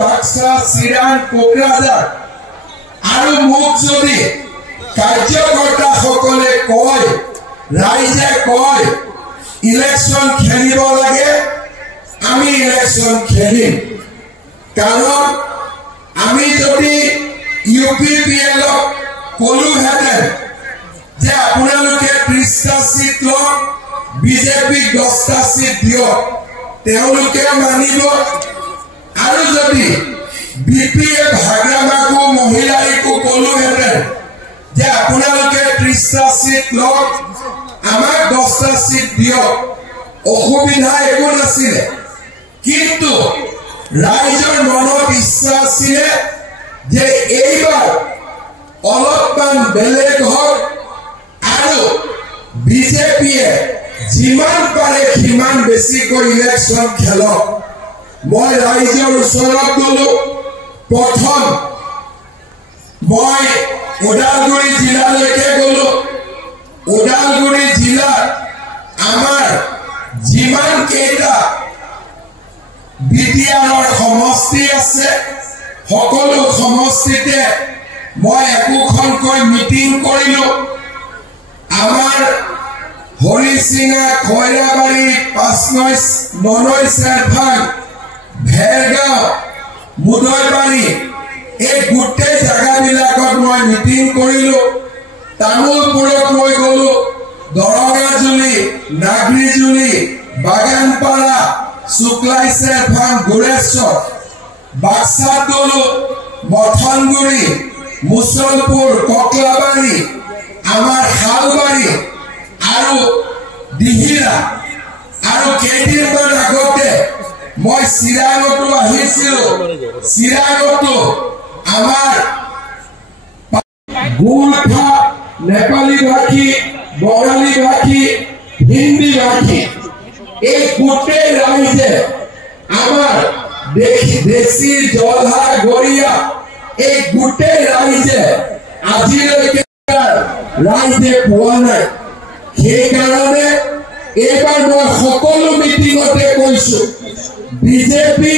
বাক্সা চিৰাং কোকৰাঝাৰ আৰু মোক যদি কাৰ্যকৰ্তাসকলে কয় ৰাইজে কয় ইলেকশ্যন খেলিব লাগে আমি ইলেকশ্যন খেলিম কাৰণ আমি যদি UPPL কলোহেঁতেন যে আপোনালোকে 30টা সিট লওক বিজেপি 10টা সিট দিয়ক তেওঁলোকে মানিব আৰু যদি বিপিএ ভাগ্ৰামাকো মহিলাইকো কলোহেঁতেন যে আপোনালোকে 30টা সিট লওক আমাক 10টা সিট দিয়ক অসুবিধা একো নাছিলে কিন্তু ৰাইজৰ মনত ইচ্ছা আছিলে যে এইবাৰ অলপমান বেলেগ হওক আৰু বিজেপিয়ে যিমান পাৰে সিমান বেছিকৈ ইলেকশ্যন খেলক মই ৰাইজৰ ওচৰত গলো প্ৰথম মই ওদালগুৰি জিলালৈকে গলো ওদালগুৰি জিলাত আমাৰ যিমান কেইটা বিটিআৰৰ সমষ্টি আছে সকলো সমষ্টিতে মই একোখনকৈ মিটিং কৰিলো আমাৰ হৰিচিঙা খৈৰাবাৰী 5-9 চেৰভাং ভেৰগাঁও মুদৈবাৰী এই গোটেই জাগাবিলাকত মই মিটিং কৰিলো তামুলপুৰত মই গলো দৰঙাজুলি নাগৰিজুলি বাগানপাৰা শুক্লাই চেৰভাং গোৰেশ্বৰ বাক্সাত গলো মথনগুৰি মুছলপুৰ ককলাবাৰী আমাৰ শালবাৰী আৰু দিহিৰা আৰু কেইদিনমান আগতে মই চিৰাঙতো আহিছিলো চিৰাঙতো আমাৰ গোৰ্খা নেপালী ভাষী বঙালী ভাষী হিন্দী ভাষী এই গোটেই ৰাইজে আমাৰ দেশী জলহা গৰিয়া এই গোটেই ৰাইজে আজিলৈকে ৰাইজে পোৱা নাই সেইকাৰণে এইবাৰ মই সকলো মিটিঙতে কৈছো বিজেপি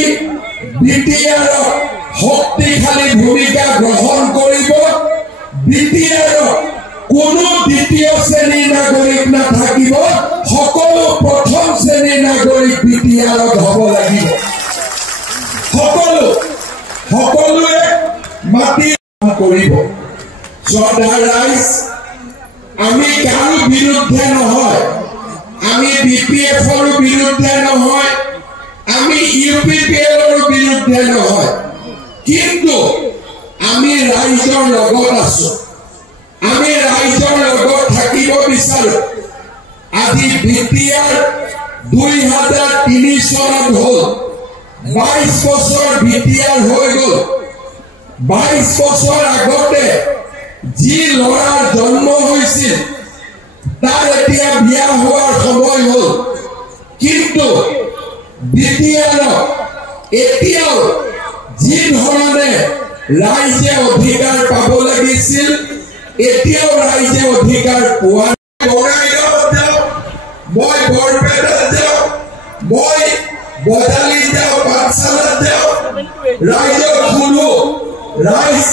বিটিআৰ শক্তিশালী ভূমিকা গ্ৰহণ কৰিব বিটিআৰ কোনো দ্বিতীয় শ্ৰেণীৰ নাগৰিক নাথাকিব সকলো প্ৰথম শ্ৰেণীৰ নাগৰিক বিটিআৰত হ'ব লাগিব সকলোৱে মাটি কৰিব শ্ৰদ্ধা ৰাইজ আমি কাৰো বিৰুদ্ধে নহয় আমি বিপিএফৰ বিৰুদ্ধে নহয় আমি UPPLৰ বিৰুদ্ধে নহয় কিন্তু আমি ৰাইজৰ লগত আছো আমি ৰাইজৰ লগত থাকিব বিচাৰো আজি বিটিআৰ 2003 চনত হ'ল 22 বছৰ বিটিআৰ হৈ গ'ল 22 বছৰ আগতে যি ল'ৰাৰ জন্ম হৈছিল তাৰ এতিয়া বিয়া হোৱাৰ সময় হ'ল কিন্তু বিটিআৰ এতিয়াও যি ধৰণে ৰাইজে অধিকাৰ পাব লাগিছিল এতিয়াও ৰাইজে অধিকাৰ পোৱা বঙাইগাঁৱত যাওঁ মই বৰপেটাত যাওঁ মই বজালি যাওঁ পাঠশালাত যাওঁ ৰাইজক শুনো ৰাইজ